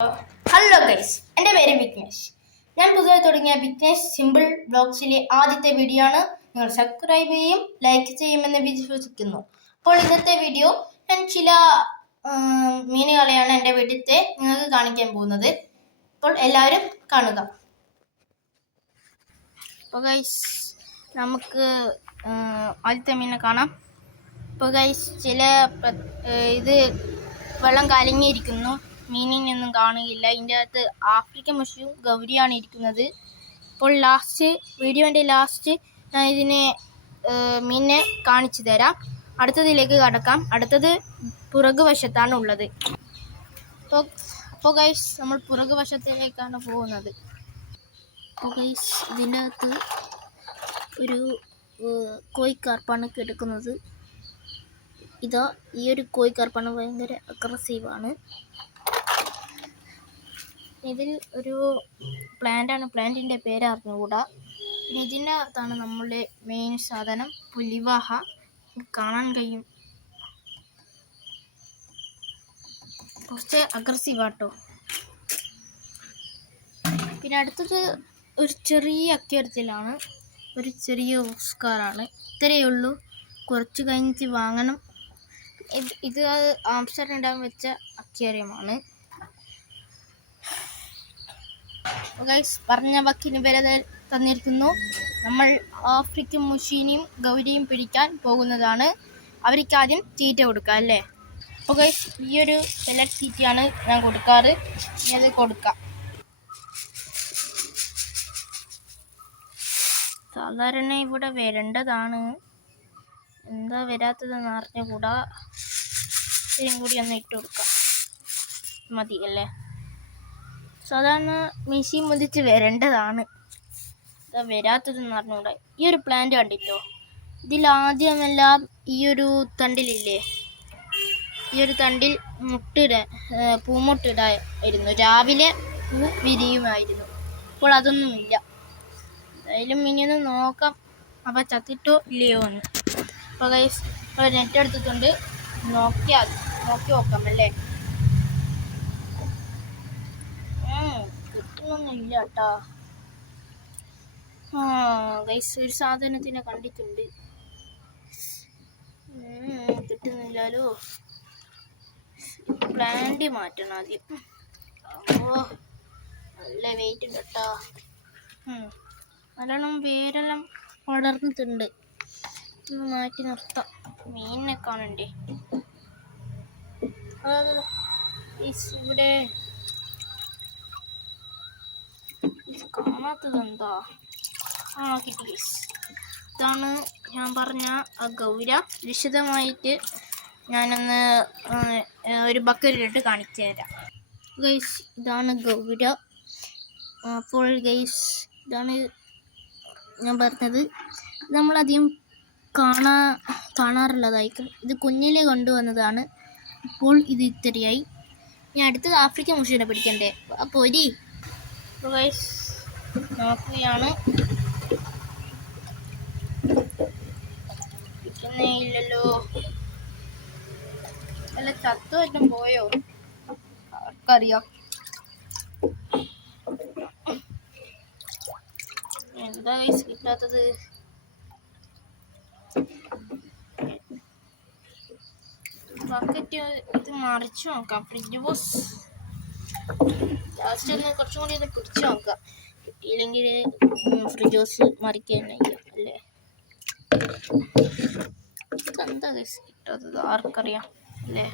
Hello guys, എൻ്റെ പേര് വിഘ്നേഷ്. ഞാൻ പുതുതായി തുടങ്ങിയ വിഘ്നേഷ് സിമ്പിൾ ബ്ലോഗ്സിലെ ആദ്യത്തെ വീഡിയോ ആണ്. നിങ്ങൾ സബ്സ്ക്രൈബ് ചെയ്യും, ലൈക്ക് ചെയ്യുമെന്ന് വിശ്വസിക്കുന്നു. അപ്പോൾ ഇന്നത്തെ വീഡിയോ ഞാൻ ചില മീനുകളെയാണ് എൻ്റെ വീട്ടിലത്തെ നിങ്ങൾക്ക് കാണിക്കാൻ പോകുന്നത്. അപ്പോൾ എല്ലാവരും കാണുക. അപ്പോൾ ഗൈസ്, നമുക്ക് ആദ്യത്തെ മീനെ കാണാം. അപ്പോൾ ഗൈസ്, ഇത് വെള്ളം കലങ്ങിയിരിക്കുന്നു, മീനിനൊന്നും കാണുകയില്ല. ഇതിൻ്റെ അകത്ത് ആഫ്രിക്കൻ മുഷിയും ഗൗരിയാണ് ഇരിക്കുന്നത്. അപ്പോൾ വീഡിയോൻ്റെ ലാസ്റ്റ് ഞാൻ മീനിനെ കാണിച്ചു തരാം. അടുത്തതിലേക്ക് കടക്കാം. അടുത്തത് പുറകുവശത്താണ് ഉള്ളത്. അപ്പോൾ ഗൈസ്, നമ്മൾ പുറകുവശത്തിലേക്കാണ് പോകുന്നത്. അപ്പോൾ ഗൈസ്, ഇതിൻ്റെ അകത്ത് ഒരു കോഴിക്കാർപ്പാണ് കിടക്കുന്നത്. ഈ ഒരു കോഴിക്കാർപ്പാണ് ഭയങ്കര അഗ്രസീവാണ്. ഇതിൽ ഒരു പ്ലാന്റാണ്, പ്ലാന്റിൻ്റെ പേര് അറിഞ്ഞുകൂടാ. പിന്നെ ഇതിനകത്താണ് നമ്മളുടെ മെയിൻ സാധനം, പുലിവാഹ. കാണാൻ കഴിയും, കുറച്ച് അഗ്രസീവാട്ടോ. പിന്നെ അടുത്തത് ഒരു ചെറിയ അക്വേറിയത്തിലാണ്, ഒരു ചെറിയ ഓസ്കാറാണ്. ഇത്രയേ ഉള്ളൂ, കുറച്ച് കഴിഞ്ഞിട്ട് വാങ്ങണം. ഇത് ആംസ്റ്റർഡാം വെച്ച അക്വേറിയമാണ്. ഗൈസ്, പറഞ്ഞ വാക്കിന് വരെ തന്നിരിക്കുന്നു. നമ്മൾ ആഫ്രിക്കൻ മുഷീനെയും ഗൗരിയും പിടിക്കാൻ പോകുന്നതാണ്. അവർക്ക് ആദ്യം തീറ്റ കൊടുക്കുക അല്ലേ. അപ്പോൾ ഗൈസ്, ഈ ഒരു പെല്ലറ്റ് തീറ്റയാണ് ഞാൻ കൊടുക്കാറ്. അത് കൊടുക്കാം. സാധാരണ ഇവിടെ വരേണ്ടതാണ്, എന്താ വരാത്തതെന്ന് അറിഞ്ഞുകൂടാ. ഇത്രയും കൂടി ഒന്ന് ഇട്ട് കൊടുക്കാം, മതി അല്ലേ. സാധാരണ മെഷീൻ മുതിച്ച് വരേണ്ടതാണ്, എന്താ വരാത്തതെന്ന് അറിഞ്ഞുകൂടാ. ഈ ഒരു പ്ലാന്റ് കണ്ടിട്ടോ, ഇതിലാദ്യമെല്ലാം ഈ ഒരു തണ്ടിലില്ലേ, ഈ ഒരു തണ്ടിൽ പൂമുട്ടിടായിരുന്നു. രാവിലെ പൂ വിരിയുമായിരുന്നു. ഇപ്പോൾ അതൊന്നുമില്ല. എന്തായാലും ഇനിയൊന്ന് നോക്കാം, അപ്പോൾ ചത്തിട്ടോ ഇല്ലയോ എന്ന്. അപ്പോൾ ഗൈസ്, നെറ്റ് എടുത്തിട്ടുണ്ട്, നോക്കി നോക്കാം അല്ലേ. കിട്ടുന്നൊന്നുമില്ല കേട്ടോ. ഗൈസ്, ഒരു സാധനത്തിനെ കണ്ടിട്ടുണ്ട്, കിട്ടുന്നില്ലല്ലോ. പ്ലാന്റ് മാറ്റണം ആദ്യം. നല്ല വെയിറ്റ് ഉണ്ട് കേട്ടോ. നല്ലോണം വേരെല്ലാം വളർന്നിട്ടുണ്ട്. ഒന്ന് മാറ്റി നിർത്താം. മീനിനെ കാണണ്ടേ. ഇവിടെ കാണാത്തതെന്താ? കിട്ടി ഗൈസ്. ഇതാണ് ഞാൻ പറഞ്ഞ ആ ഗൗര. വിശദമായിട്ട് ഞാനൊന്ന് ഒരു ബക്കറ്റിലിട്ട് കാണിച്ചു തരാം. ഗൈസ്, ഇതാണ് ഗൗര. അപ്പോൾ ഗൈസ്, ഇതാണ് ഞാൻ പറഞ്ഞത്. നമ്മളധികം കാണാറുള്ളതായിരിക്കും. ഇത് കുഞ്ഞിലെ കൊണ്ടുവന്നതാണ്. ഇപ്പോൾ ഇത് ഇത്രയായി. ഞാൻ അടുത്തത് ആഫ്രിക്കൻ മുഷീനെ പിടിക്കണ്ടേ. അപ്പോൾ ഗൈസ്, നോക്കുകയാണ്. കിട്ടുന്നേ ഇല്ലല്ലോ. അല്ല, ചത്തുവെല്ലാം പോയോ ആർക്കറിയാം. എന്താ ഗൈസ് കിട്ടാത്തത്? ബക്കറ്റ് ഇത് മറിച്ചു നോക്കാം. ഫ്രിഡ്ജ് ബോസ് ലാസ്റ്റ് ഒന്ന് കുറച്ചും കൂടി ഒന്ന് പിടിച്ചു നോക്കാം. കിട്ടിയില്ലെങ്കിൽ ഫ്രിഡ്ജ് ബോസ് മറിക്കാനായി അല്ലേ. എന്താ ഗൈസ് കിട്ടാത്തത് ആർക്കറിയാം അല്ലേ.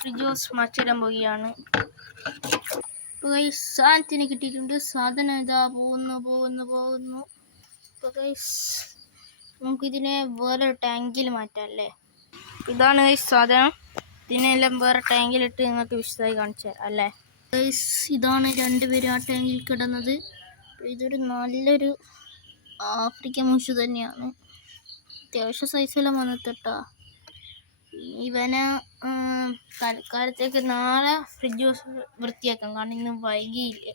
ഫ്രിഡ്ജ് ബോസ് മറിച്ചിടാൻ പോവുകയാണ്. സാധനത്തിന് കിട്ടിയിട്ടുണ്ട്. സാധനം ഇതാ പോകുന്നു. നമുക്കിതിനെ വേറെ ടാങ്കിൽ മാറ്റാം അല്ലേ. ഇതാണ് സാധനം. ഇതിനെല്ലാം വേറെ ടാങ്കിലിട്ട് നിങ്ങൾക്ക് വിശദമായി കാണിച്ചു തരാം അല്ലേ. ഇതാണ് രണ്ടുപേരും ആ ടാങ്കിൽ കിടന്നത്. ഇതൊരു നല്ലൊരു ആഫ്രിക്കൻ മുഷു തന്നെയാണ്. അത്യാവശ്യം സൈസെല്ലാം വന്നിട്ടാ. ഇവനെ തൽക്കാലത്തേക്ക് നാളെ ഫ്രിഡ്ജ് വൃത്തിയാക്കാം, കാരണം ഇന്ന് വൈകിയില്ലേ.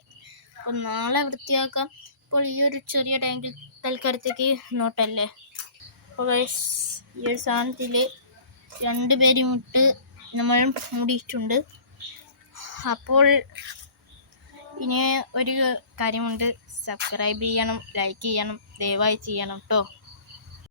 അപ്പം നാളെ വൃത്തിയാക്കാം. അപ്പോൾ ഈ ഒരു ചെറിയ ടാങ്കിൽ തൽക്കാലത്തേക്ക് നോട്ടല്ലേ. അപ്പോൾ ഈ ഒരു സാധനത്തിൽ രണ്ടുപേരും ഇട്ട് നമ്മൾ മൂടിയിട്ടുണ്ട്. അപ്പോൾ ഇനി ഒരു കാര്യമുണ്ട്, സബ്സ്ക്രൈബ് ചെയ്യണം, ലൈക്ക് ചെയ്യണം, ദയവായി ചെയ്യണം കേട്ടോ.